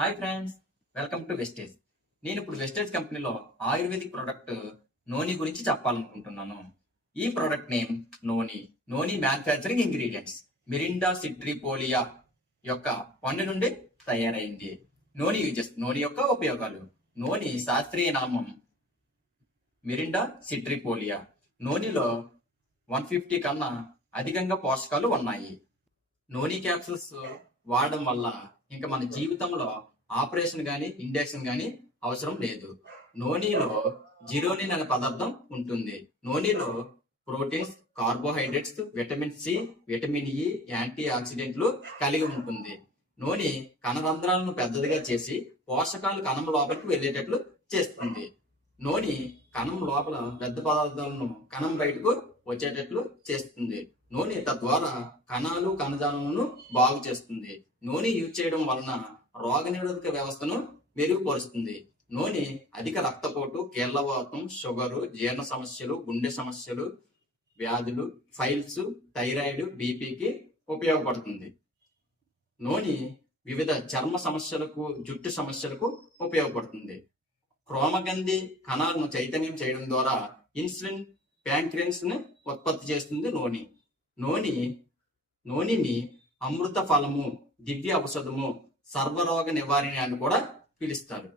Hi friends, welcome to Vestige. నేను ఇప్పుడు wastage కంపెనీలో ఆయుర్వేదిక్ ప్రోడక్ట్ నోని గురించి చెప్పాలనుకుంటున్నాను. ఈ product name Noni. Noni manufacturing ingredients morinda citrifolia యొక్క పండు నుండి తయారైంది. నోని యూజెస్, నోని యొక్క ఉపయోగాలు. నోని శాస్త్రీయ నామం మిరిండా సిట్రిపోలియా. నోనిలో 150 కన్నా అధికంగా పోషకాలు ఉన్నాయి. నోని క్యాప్సూల్స్ వాడడం వల్ల ఇంకా మన జీవితంలో ఆపరేషన్ కానీ ఇంజెక్షన్ కానీ అవసరం లేదు. నోనిలో జిరోనిన్ అనే పదార్థం ఉంటుంది. నోనిలో proteins, carbohydrates, vitamin C, vitamin E, anti ఆక్సిడెంట్లు కలిగి ఉంటుంది. నోని కణరంధ్రాలను పెద్దదిగా చేసి పోషకాలు కణం లోపలికి వెళ్ళేటట్లు చేస్తుంది. నోని కణం లోపల పెద్ద పదార్థాలను కణం బయటకు వచ్చేటట్లు చేస్తుంది. నూనె తద్వారా కణాలు కణజాలమును బాగు చేస్తుంది. నూనె యూజ్ చేయడం వలన రోగనిరోధక వ్యవస్థను మెరుగుపరుస్తుంది. నూనె అధిక రక్తపోటు, కీళ్లవాతం, షుగరు, జీర్ణ సమస్యలు, గుండె సమస్యలు, వ్యాధులు, ఫైల్స్, థైరాయిడ్, బీపీకి ఉపయోగపడుతుంది. నూనె వివిధ చర్మ సమస్యలకు, జుట్టు సమస్యలకు ఉపయోగపడుతుంది. క్రోమగంధి కణాలను చైతన్యం చేయడం ద్వారా ఇన్సులిన్, ప్యాంక్రియన్స్ ని ఉత్పత్తి చేస్తుంది నూనె. నూనెని అమృత ఫలము, దివ్య ఔషధము, సర్వరోగ నివారణ అని కూడా పిలుస్తారు.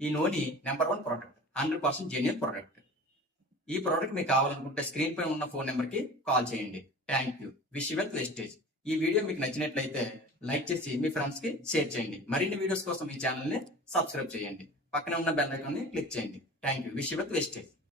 ఈ నూనె నెంబర్ 1 ప్రోడక్ట్, 100% జెన్యూన్ ప్రోడక్ట్. ఈ ప్రోడక్ట్ మీకు కావాలనుకుంటే స్క్రీన్ పై ఉన్న ఫోన్ నెంబర్ కి కాల్ చేయండి. Thank you. Wish you well Vestige. ఈ వీడియో మీకు నచ్చినట్లయితే లైక్ చేసి మీ ఫ్రెండ్స్ కి షేర్ చేయండి. మరిన్ని వీడియోస్ కోసం ఈ ఛానల్ ని సబ్స్క్రైబ్ చేయండి. పక్కన ఉన్న బెల్ ఐకాన్ ని క్లిక్ చేయండి. Thank you. Wish you well wastage.